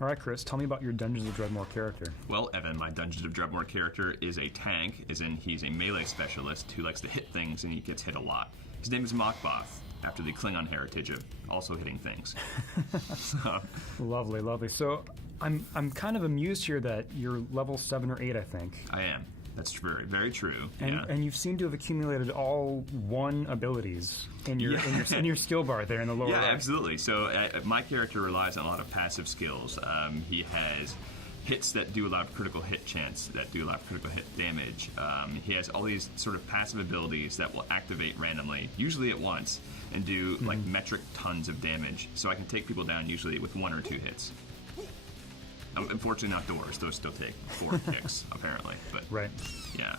All right, Chris, tell me about your Dungeons of Dredmor character. Well, Evan, my Dungeons of Dredmor character is a tank, as in he's a melee specialist who likes to hit things and he gets hit a lot. His name is Mokboth, after the Klingon heritage of also hitting things. Lovely, lovely. So I'm kind of amused here that you're level 7 or 8, I think. I am. That's very, very true. And you seem to have accumulated all 1 abilities in your in your skill bar there in the lower right. Absolutely. So my character relies on a lot of passive skills. He has hits that do a lot of critical hit chance, that do a lot of critical hit damage. He has all these sort of passive abilities that will activate randomly, usually at once, and do like metric tons of damage. So I can take people down usually with 1 or 2 hits. Unfortunately, not doors. Those still take 4 kicks, apparently. But right. Yeah.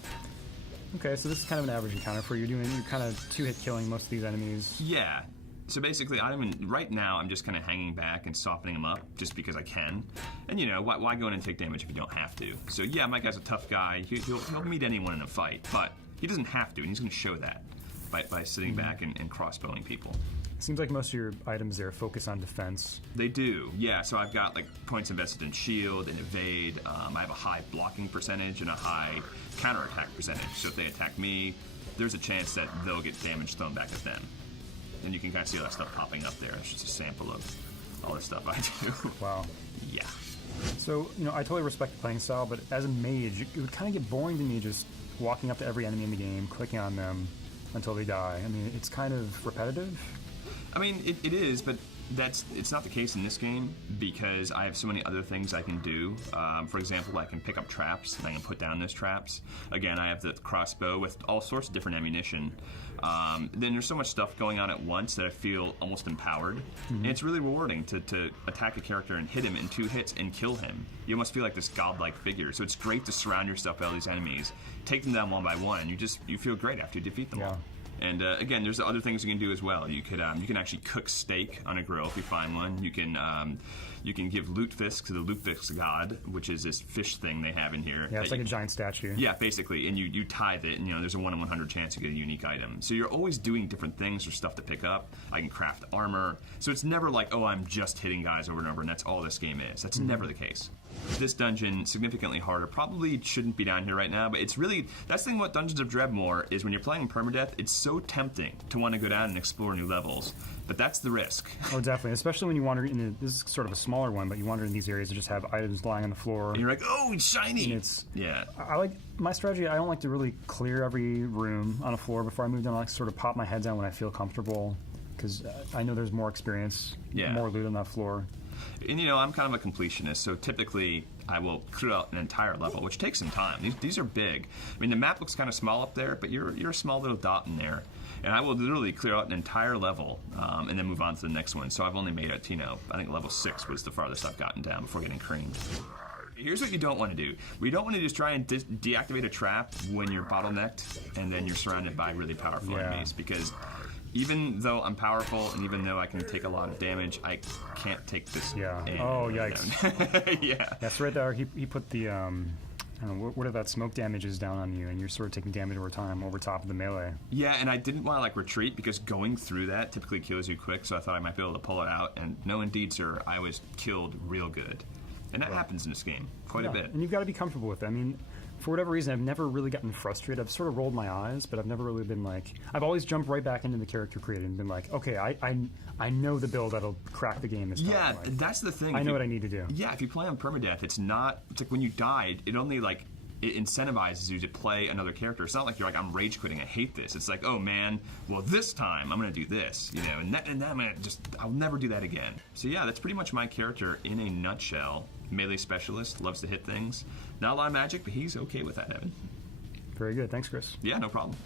Okay, so this is kind of an average encounter for you. You're kind of 2-hit killing most of these enemies. Yeah. So basically, right now, I'm just kind of hanging back and softening them up just because I can. And, why go in and take damage if you don't have to? So, yeah, my guy's a tough guy. He'll meet anyone in a fight, but he doesn't have to, and he's going to show that by sitting back and crossbowing people. It seems like most of your items there focus on defense. They do, yeah. So I've got points invested in shield and evade. I have a high blocking percentage and a high counterattack percentage. So if they attack me, there's a chance that they'll get damage thrown back at them. And you can kind of see all that stuff popping up there. It's just a sample of all the stuff I do. Wow. Yeah. So, I totally respect the playing style, but as a mage, it would kind of get boring to me just walking up to every enemy in the game, clicking on them until they die. I mean, it's kind of repetitive. I mean, it is, but it's not the case in this game because I have so many other things I can do. For example, I can pick up traps and I can put down those traps. Again, I have the crossbow with all sorts of different ammunition. Then there's so much stuff going on at once that I feel almost empowered. And it's really rewarding to attack a character and hit him in 2 hits and kill him. You almost feel like this godlike figure. So it's great to surround yourself by all these enemies, take them down one by one, and you feel great after you defeat them all. And again, there's other things you can do as well. You can actually cook steak on a grill if you find one. You can give lutefisk to the lutefisk god, which is this fish thing they have in here. Yeah, it's like a giant statue. Yeah, basically, and you tithe it, and there's a 1 in 100 chance you get a unique item. So you're always doing different things or stuff to pick up. I can craft armor, so it's never like, oh, I'm just hitting guys over and over, and that's all this game is. That's never the case. This dungeon, significantly harder, probably shouldn't be down here right now, but it's really, that's the thing about Dungeons of Dredmor is when you're playing permadeath, it's so tempting to want to go down and explore new levels, but that's the risk. Oh, definitely, especially when you wander in, this is sort of a smaller one, but you wander in these areas that just have items lying on the floor. And you're like, oh, it's shiny! And yeah. I like, my strategy, I don't like to really clear every room on a floor before I move down. I like to sort of pop my head down when I feel comfortable, because I know there's more experience, more loot on that floor. And I'm kind of a completionist, so typically I will clear out an entire level, which takes some time. These are big. I mean, the map looks kind of small up there, but you're a small little dot in there. And I will literally clear out an entire level and then move on to the next one. So I've only made it, I think level 6 was the farthest I've gotten down before getting creamed. Here's what you don't want to do. We don't want to just try and deactivate a trap when you're bottlenecked and then you're surrounded by really powerful enemies, because even though I'm powerful and even though I can take a lot of damage, I can't take this. Yeah. In. Oh, yikes. Yeah. That's right there. He put the, I don't know, what if that smoke damage is down on you and you're sort of taking damage over time over top of the melee. Yeah, and I didn't want to retreat because going through that typically kills you quick, so I thought I might be able to pull it out. And no, indeed, sir, I was killed real good. And that happens in this game quite a bit. And you've got to be comfortable with it. I mean, for whatever reason, I've never really gotten frustrated. I've sort of rolled my eyes, but I've never really been like... I've always jumped right back into the character created and been like, okay, I know the build that'll crack the game this time. Yeah, like, that's the thing. I know what I need to do. Yeah, if you play on permadeath, it's like when you died, it only it incentivizes you to play another character. It's not like you're like, I'm rage quitting, I hate this. It's like, oh man, well this time I'm gonna do this, and I'll never do that again. So yeah, that's pretty much my character in a nutshell. Melee specialist, loves to hit things. Not a lot of magic, but he's okay with that, Evan. Very good, thanks Chris. Yeah, no problem.